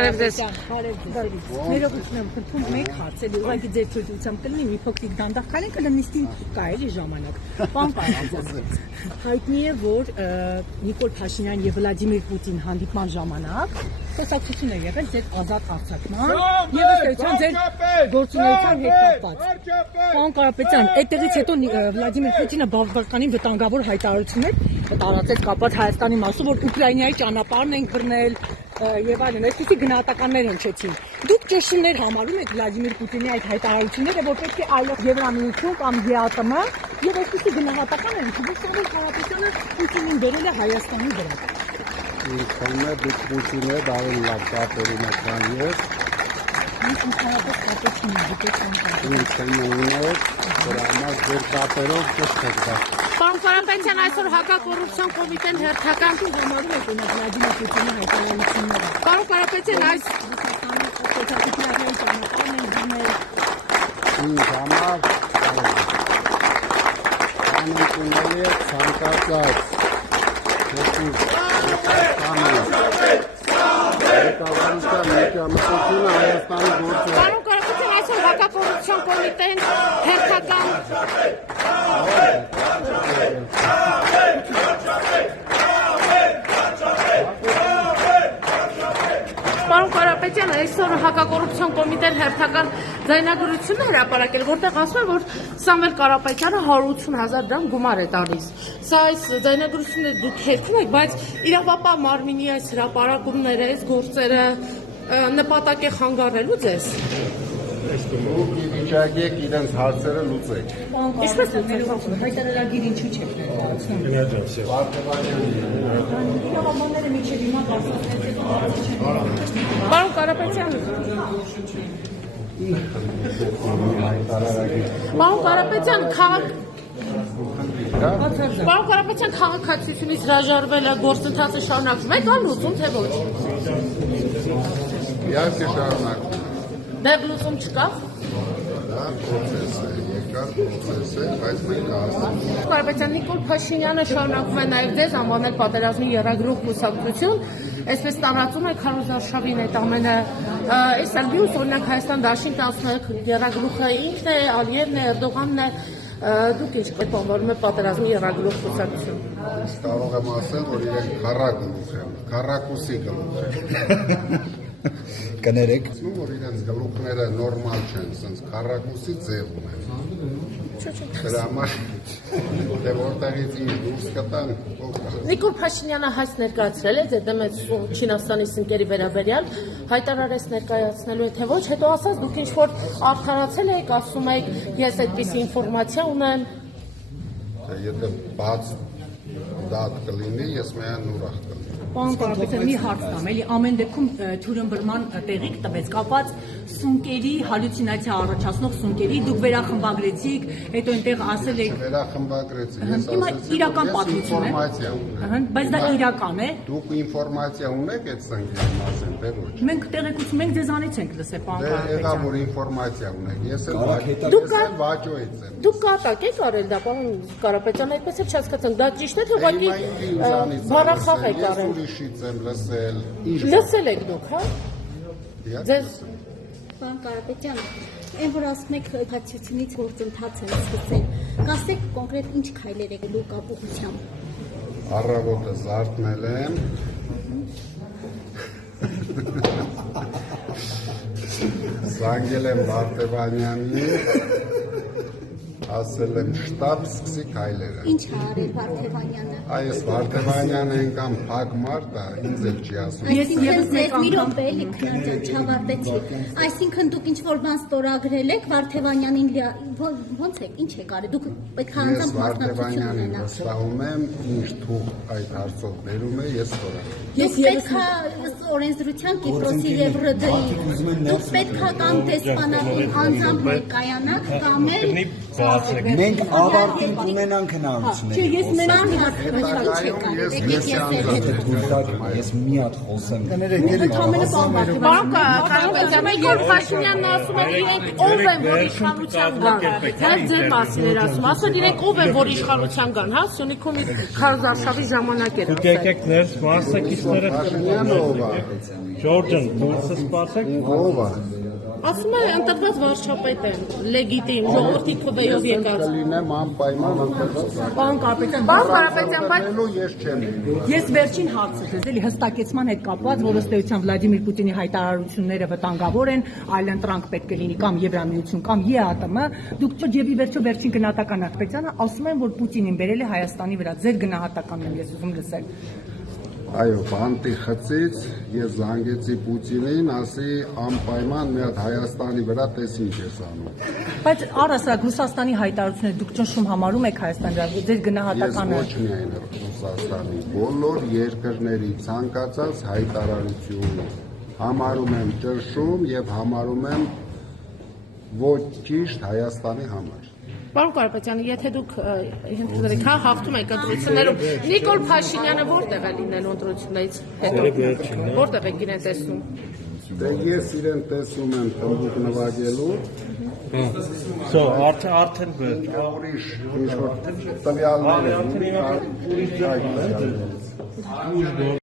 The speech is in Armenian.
Բարև ձեզ։ Ներողություն եմ խնդրում մեկ հարց էլի ուղղակի ձեր ցույցությամբ կլինի մի փոքրիկ դանդաղ քանենք նիստին կա էլի ժամանակ։ Պարոն Կարապետյան, հայտնի է որ Նիկոլ Փաշինյան եւ Վլադիմիր Պուտին հանդիպման ժամանակ խոսակցություն է եղել ձեր ազատ արձակման եւ ըստ ձեր գործունեության հետ կապված։ Պարոն Կարապետյան, այդտեղից հետո Վլադիմիր Պուտինը բավականին վտանգավոր հայտարարություններ տարածեց կապված Հայաստանի մասով, որ Ուկրաինայի ճանապարհն են բռնել եւ այլն, այսպիսի գնահատականներ հնչեցին։ Դուք ճշտներ համարում եք Վլադիմիր Պուտինի այդ հայտարարությունները, որ պետք է այլոց Եվրամիություն կամ ԵԱՏՄ եւ այսպիսի գնահատական են, որ Սամվել Կարապետյանը Պուտինին բերել է Հայաստանի վրա։ Ինքնը դուք Պուտինը ավելի լավ կապեր ունեք քան ես։ Ինքնը կապեր չունի, ինքնը ունեք, դրա համար ձեր կապերով կստեք դա։ Պարոն Կարապետյան, այսօր հակակոռուպցիոն կոմիտեն հերթական համարում եք ունեք Վլադիմիր Պուտինի հայտարարությունները։ Պարոն Կարապետյան, այս ինձ համար անընդունելի է ցանկացած Պարոն Կարապետյան, այսօր հակակոռուպցիոն կոմիտեն հերթական Պարոն Կարապետյան, այսօր հակակոռուպցիոն կոմիտեն հերթական ձայնագրություն է հրապարակել, որտեղ ասում է, որ Սամվել Կարապետյանը 180,000 դրամ գումար է տալիս։ Սա այս ձայնագրությունները դուք հերքում եք, բայց իրավապահ մարմինի այս հրապարակումները, այս գործերը նպատակ է խանգարելու ձեզ։ Դուք իվիճակի եք իրենց հարցերը լուծեք։ Ինչպես է ներողություն, հայտարարագիր ինչու չեք ներկայացնում։ Իրավաբանները միջև հիմա Պարոն Կարապետյան, Պարոն Կարապետյան, քաղաքացիությունից հրաժարվելը գործընթացը շարունակվում է կամ լուծում թե ոչ։ Իհարկե շարունակվում է։ Դեռ լուծում չկա։ Դա պրոցես է, երկար պրոցես է, բայց մենք հասնենք։ Կարապետյան, Նիկոլ Փաշինյանը շարունակում է նաև ձեզ անվանել պատերազմի եռագրող կուսակցություն, այսպես տարածում է քարոզարշավին այդ ամենը, այս ալբյուս օրինակ Հայաստան Դաշինք եռագրողը ինքն է, Ալիևն է, Էրդողանն է, դուք ինչ կպանվարում է պատերազմի եռագրող կուսակցություն։ Կարող եմ ասել, որ իրենք քառագլուխ են, քառակուսի գլուխ են։ Կներեք։ Ասում որ իրենց գլուխները նորմալ չեն, ասենց քառակուսի ձև ունեն։ Դրա համար դե որտեղից ինչ դուրս կտան, Նիկոլ Փաշինյանը հայց ներկայացրել է ձեր դեմ Չինաստանի սնկերի վերաբերյալ, հայտարարեց ներկայացնելու է թե ոչ, հետո ասած դուք ինչ որ արդարացել եք, ասում եք ես այդպիսի ինֆորմացիա ունեմ։ Եթե բաց դատ կլինի, ես միայն ուրախ կլինեմ։ Պարոն Կարապետյան, մի հարց տամ, էլի ամեն դեպքում թյուրըմբռնման տեղիք տվեց կապված սունկերի հալյուցինացիա առաջացնող սունկերի, դուք վերախմբագրեցիք, հետո այնտեղ ասել եք Վերախմբագրեցի, ես հիմա ասեցի, իրական ես պատմություն է։ ինֆորմացիա ունեմ։ Բայց դա իրական է։ Դուք ինֆորմացիա ունեք այդ սնկերի մասին, թե ոչ։ Մենք տեղեկություն, մենք ձեզանից ենք լսել, պարոն Դե եղա որ Կարապետյան։ ինֆորմացիա ունեք, ես էլ վաճոից եմ։ Դուք կատակ եք արել դա, պարոն Կարապետյան, այդպես էլ չհասկացանք, դա ճիշտ է թե ուղղակի բառախաղ եք արել։ Ուրիշից եմ լսել։ Լսել եք դուք, հա։ Ձեզ Պարոն Կարապետյան, այն որ ասում եք հացությունից գործընթաց են սկսել, կասեք կոնկրետ ինչ քայլեր եք լու կապուղությամբ։ Առավոտը զարթնել եմ։ Զանգել եմ Վարդևանյանին, ասել եմ շտապ սկսի քայլերը։ Ինչ ա արել Վարդևանյանը։ Այս Վարդևանյանը անգամ փակ մարդ է, ինձ էլ չի ասում։ Այսինքն ձեզ մի րոպե էլի քննադատ չավարտեցի։ Այսինքն դուք ինչ որ բան ստորագրել եք Վարդևանյանին ո՞նց եք, ինչ եք արել։ Դուք պետք է Ես անձամբ մասնակցություն Վարդևանյանին ունենաք։ վստահում եմ, ինչ թուղթ այդ հարցով բերում է, ես ստորագրում։ Դուք պետք է օրենսդրության Կիպրոսի եւ ՌԴ-ի դուք պետք է կամ դեսպանատուն անձամբ ներկայանաք կամ էլ բացեք։ Մենք ավարտին կունենանք հնարավորություն։ Չէ, ես մենակ Հետագայում ես Ես մի հատ խոսեմ։ ընդհանրապես Պարոն Կարապետյան, Նիկոլ Փաշինյանն ասում է իրենք ով են, որ իշխանության գան։ Հենց ձեր մասին էր ասում, ասել իրենք ով են, որ իշխանության գան, հա, Սյունիքում քարոզարշավի ժամանակ էր ասել։ Եկեք ներս մասնակիցները Ջորջն, դուրս սպասեք։ ով է։ Ասում է ընտրված վարչապետ են, լեգիտիմ, ժողովրդի քվեով եկած։ Լինեմ անպայման ընտրված։ Պարոն Կարապետյան, Պարոն Կարապետյան, բայց Ես չեմ։ ես վերջին հարցը ես էլի հստակեցման հետ կապված, որ ըստ էության Վլադիմիր Պուտինի հայտարարությունները վտանգավոր են, այլընտրանք պետք է լինի կամ Եվրամիություն կամ ԵԱՏՄ, դուք ջեբի վերջո վերջին գնահատական Ախպետյանը ասում են, որ Պուտինին բերել է Հայաստանի վրա, ձեր գնահատականն եմ ես ուզում լսել։ Այո, բանտի խցից ես զանգեցի Պուտինին, ասի անպայման մի հատ Հայաստանի վրա տես ինչ ես անում։ Բայց առասարակ Ռուսաստանի հայտարարությունները դուք ճնշում համարում եք Հայաստանի վրա, ձեր Ես գնահատականը։ ոչ միայն Ռուսաստանի, բոլոր երկրների ցանկացած հայտարարություն համարում եմ ճնշում եւ համարում եմ ոչ ճիշտ Հայաստանի համար։ Պարոն Կարապետյան, եթե դուք ընդդրեք, հա, հաղթում եք ընտրություններում, Նիկոլ Փաշինյանը որտեղ է լինելու ընտրություններից հետո։ Որտեղ եք իրեն տեսնում։ Դե ես իրեն տեսում եմ թմբուկ նվագելու, Արդեն ուրիշ ինչ-որ տվյալներ են, ուրիշ